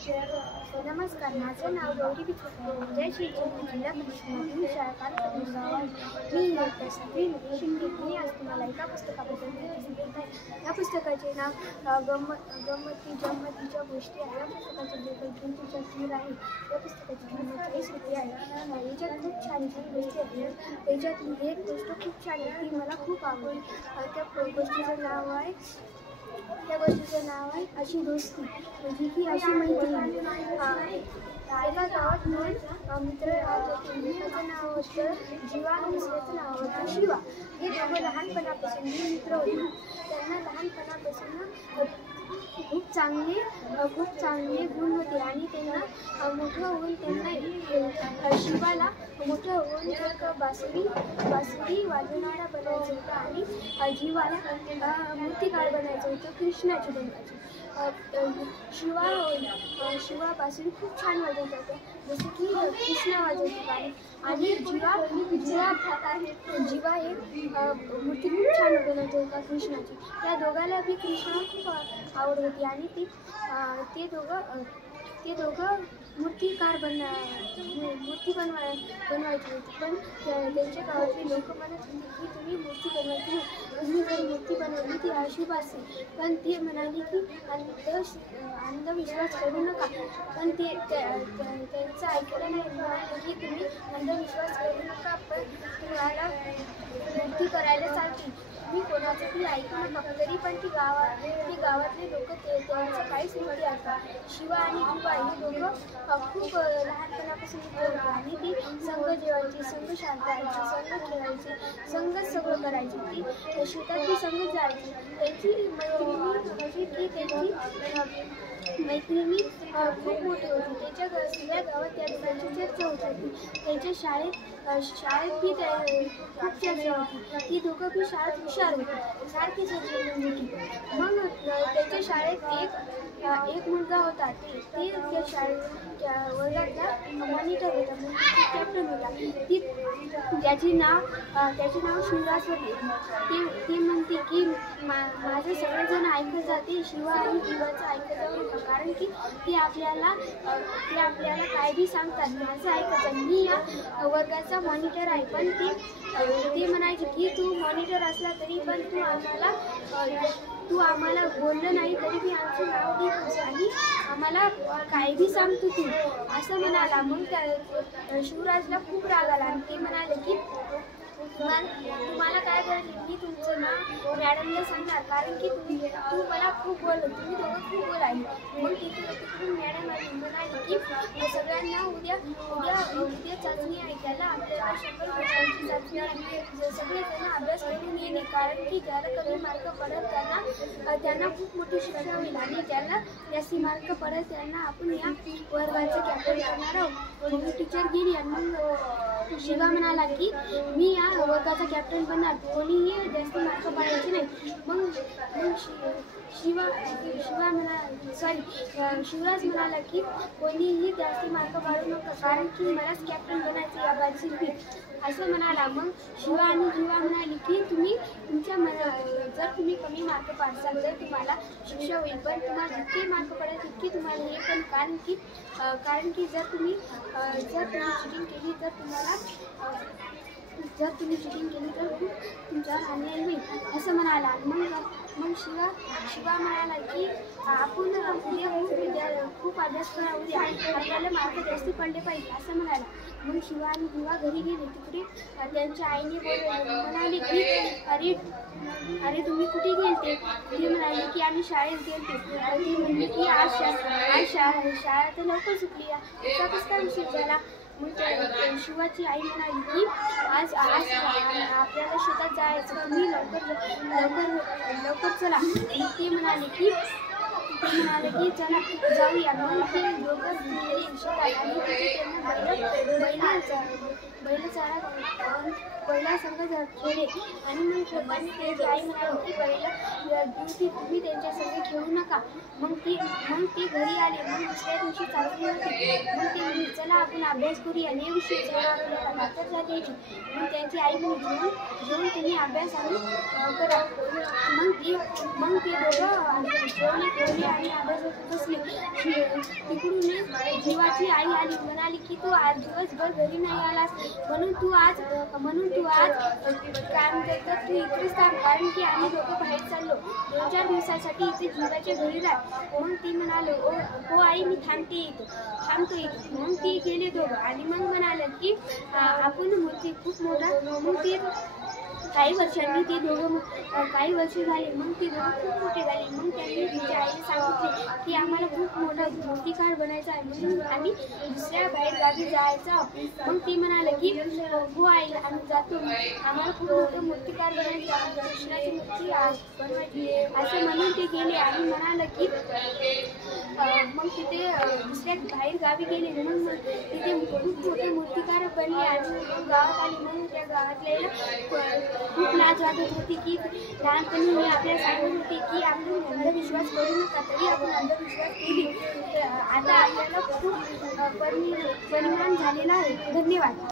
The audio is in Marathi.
नमस्कार, माझं नाव गौरी विठ्ठल जय श्री जिल्हा परिषद शाळा कालपत्र गाव आहे. मी इयत्ता 7वी शिकते. मी आज तुम्हाला एका पुस्तकाबद्दल माहिती सांगत आहे. या पुस्तकाचे नाव गंमती जम्मतीच्या गोष्टी आहे. या पुस्तकाचे लेखक गिंतीच्या तीर आहे. या पुस्तकाची किंमत 40 रुपये आहे. याच्यात खूप छान छान गोष्टी आहेत. त्याच्यातली एक गोष्ट खूप छान आहे, ती मला खूप आवडली. त्या गोष्टीचं नाव आहे अशी दोस्ती, म्हणजे की अशी मैत्री. एका गावात मित्र राहत होते. एकाचं नाव होतं जीवा आणि दुसऱ्याचं नाव होतं शिवा. हे दोघं लहानपणापासून मित्र होते. त्यांना लहानपणापासून खूप चांगले गुण होते आणि त्यांना मोठं होऊन शिवाला मोठं होऊन एक बासरी वाजवणारा बनायचं होतं आणि जीवाला मूर्तिकार बनायचं होतं कृष्णाची देवाची. शिवा बासरी खूप छान वाजवत होता, जसं की कृष्ण वाजवतो गाणी. आणि जीवा एक मूर्ती खूप छान बनवत होता कृष्णाची. त्या दोघांना बी कृष्णाला खूप आवड होती आणि ते दोघं मूर्तिकार मूर्ती बनवायची होती. पण त्यांच्या गावातले लोक म्हणत होते की तुम्ही मूर्ती बनवायची नाही, तुम्ही जर मूर्ती बनवली ती अशुभ असेल. पण ते म्हणाले की अंधविश्वास करू नका. पण त्यांचं ऐकलं नाही की तुम्ही अंधविश्वास करू नका, पण तुम्हाला मूर्ती करायला चालते. मी कोणाचंही ऐकू नका. तरी पण ती गावातले लोक त्यांचं काहीच नव्हते ऐकत. शिवा आणि जीवा हे दोघं खूप लहानपणापासून मित्र होते आणि ते संघ जेवायचे, संघ शांत राहायचे, संघ खेळायचे, संघच सगळं करायचे. ती शेतात बी संघ जायची. त्यांची मैत्रिणी खूप मोठी होती. त्याच्या सगळ्या गावात त्या दोघांची चर्चा होत होती. त्यांच्या शाळेत बी खूप चर्चा होती. ती दोघं बी शाळेत हुशार होती, सारखी चर्चा होती. मग त्याच्या शाळेत एक मुलगा होता. ते त्या शाळेच्या वर्गातला मॉनिटर होता, म्हणजे कॅप्टन होता. त्याचे नाव शिवराज होते. ते म्हणते की माझे सगळेजण ऐकत जाते, शिवा आणि जीवाचं ऐकत जाऊ नका, कारण की ते आपल्याला काय बी सांगतात. माझं ऐकत. मी या वर्गाचा मॉनिटर आहे. पण ते म्हणायचे की तू मॉनिटर असला तरी पण तू आम्हाला बोललं नाही तरी मी आमचं नाव घेत आणि आम्हाला काय बी सांगतो तू, असं म्हणाला. मग त्या शिवराजला खूप राग आला आणि ते म्हणाले की तुम्हाला काय करायचं, मी तुमचं नाव मॅडमला सांगणार, कारण की तू मला खूप तुम्ही दोघं खूप बोलायला. मग तिकडून मॅडम म्हणाली की सगळ्यांना उद्या चाचणी आहे. त्याला आपल्याला 100 गुणांची चाचणी आहे. सगळेजण अभ्यास करून येणे, कारण की ज्याला कमी मार्क पडत त्यांना खूप मोठी शिक्षा होईल आणि ज्याला जास्ती मार्क पडत त्यांना आपण या वर्गाचं कॅप्टन करणार आहोत. मग टीचर गेली आणि मग शिवा म्हणाला की मी या वर्गाचा कॅप्टन बनणार, कोणीही जास्त मार्क पाडायचे नाही. मग शिवराज म्हणाला की कोणीही जास्त मार्क पाडू नका, कारण की मलाच कॅप्टन बनायचे या बाजीला, असं म्हणाला. मग शिवा आणि जीवा म्हणाली की जर तुम्ही कमी मार्क पाडसाल तर तुम्हाला शिक्षा होईल, पण तुम्हाला जितके मार्क पडेल तितके तुम्हाला हे. पण कारण की जर तुम्ही चिटिंग केली तर खूप तुमच्यावर अन्याय होईल, असं म्हणाला. मग शिवा म्हणाला की आपण उद्या खूप अभ्यास करा, उद्या आपल्याला मार्क जास्ती पडले पाहिजे, असं म्हणाला. मग शिवा आणि जीवा घरी गेले. तिकडे त्यांच्या आईने म्हणाले की अरे तुम्ही कुठे गेलते? ते म्हणाले की आम्ही शाळेत गेलते. ते म्हणले की आज शाळा तर लवकर सुटली, याचा कसं काय उशीर झाला? मग शिवाची आई म्हणाली की आज आपल्याला शेतात जायचं, तुम्ही लवकर चला. ते म्हणाले की चला जाऊया. मग ते दोघं गेले शेतात आणि तिथे त्यांना बैला संग खेळले. आणि मग त्याची आई म्हणाली की बैला तुम्ही त्यांच्या संग खेळू नका. मग ते घरी आले. मग दुसऱ्या दिवशी चाचणी होती. मग ते म्हणले चला आपण अभ्यास करूया, या विषयी मास्तर द्यायची. मग त्यांची आई म्हणून जेवून तुम्ही अभ्यास आणि करा. मग ते दोघं जेवणे आणि अभ्यासात बसले. तिकडून जीवाची आई आली. म्हणाली की तू आज दिवसभर घरी नाही आलास, म्हणून तू आज काय म्हणतात तू इकडेच थांब, कारण की आम्ही दोघं बाहेर चाललो 2-4 दिवसासाठी इथे जीवाच्या घरी राह. मग ती म्हणाले हो आई मी थांबतो इथे. मग ती गेले दोघं आणि मग म्हणाले की आपण मूर्ती खूप मोठा. मग ती काही वर्षांनी ते दोघं काही वर्ष झाले. मग ते दोघं खूप मोठे झाले. मग त्यांनी तिच्या आईला सांगितले की आम्हाला खूप मोठा मूर्तिकार बनायचा आहे, म्हणून आम्ही दुसऱ्या बाहेर गावी जायचं. मग ती म्हणाले की हो आई आम्ही जातो, आम्हाला खूप मोठं मूर्तिकार बनायचं आहे, कृष्णाची मूर्ती बनवायची असं म्हणून ते गेले. आणि म्हणाले की मग तिथे दुसऱ्या बाहेर गावी गेले. मग तिथे खूप मोठे मूर्तिकार बनले आणि मग गावात आले. मग त्या गावातल्या खूप लाज वाटत होती की लहानपणी मी आपल्याला सांगत होते की आपण अंधविश्वास करू नका, तरी आपण अंधविश्वास केली. आता आपल्याला खूप परिणाम झालेला आहे. धन्यवाद.